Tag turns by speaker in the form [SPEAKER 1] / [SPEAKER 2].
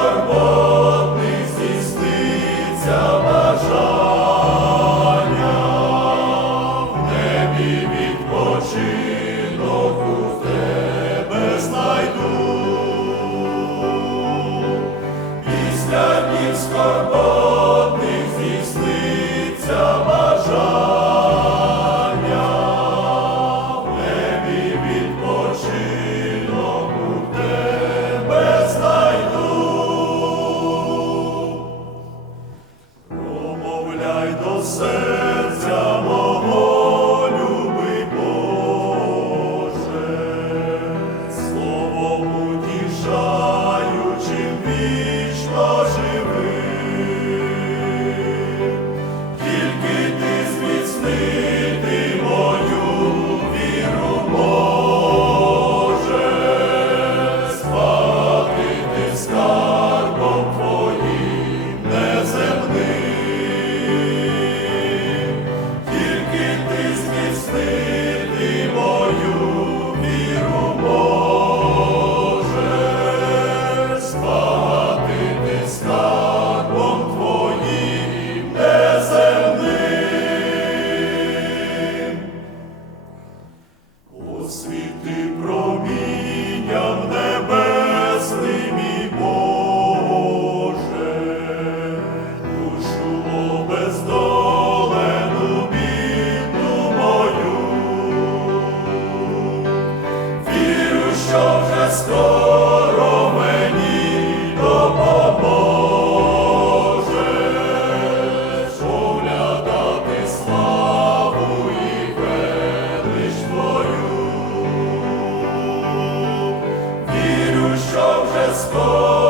[SPEAKER 1] скорботних зіститься бажання, небі відпочинок у тебе знайду, після днів скорботних say. as.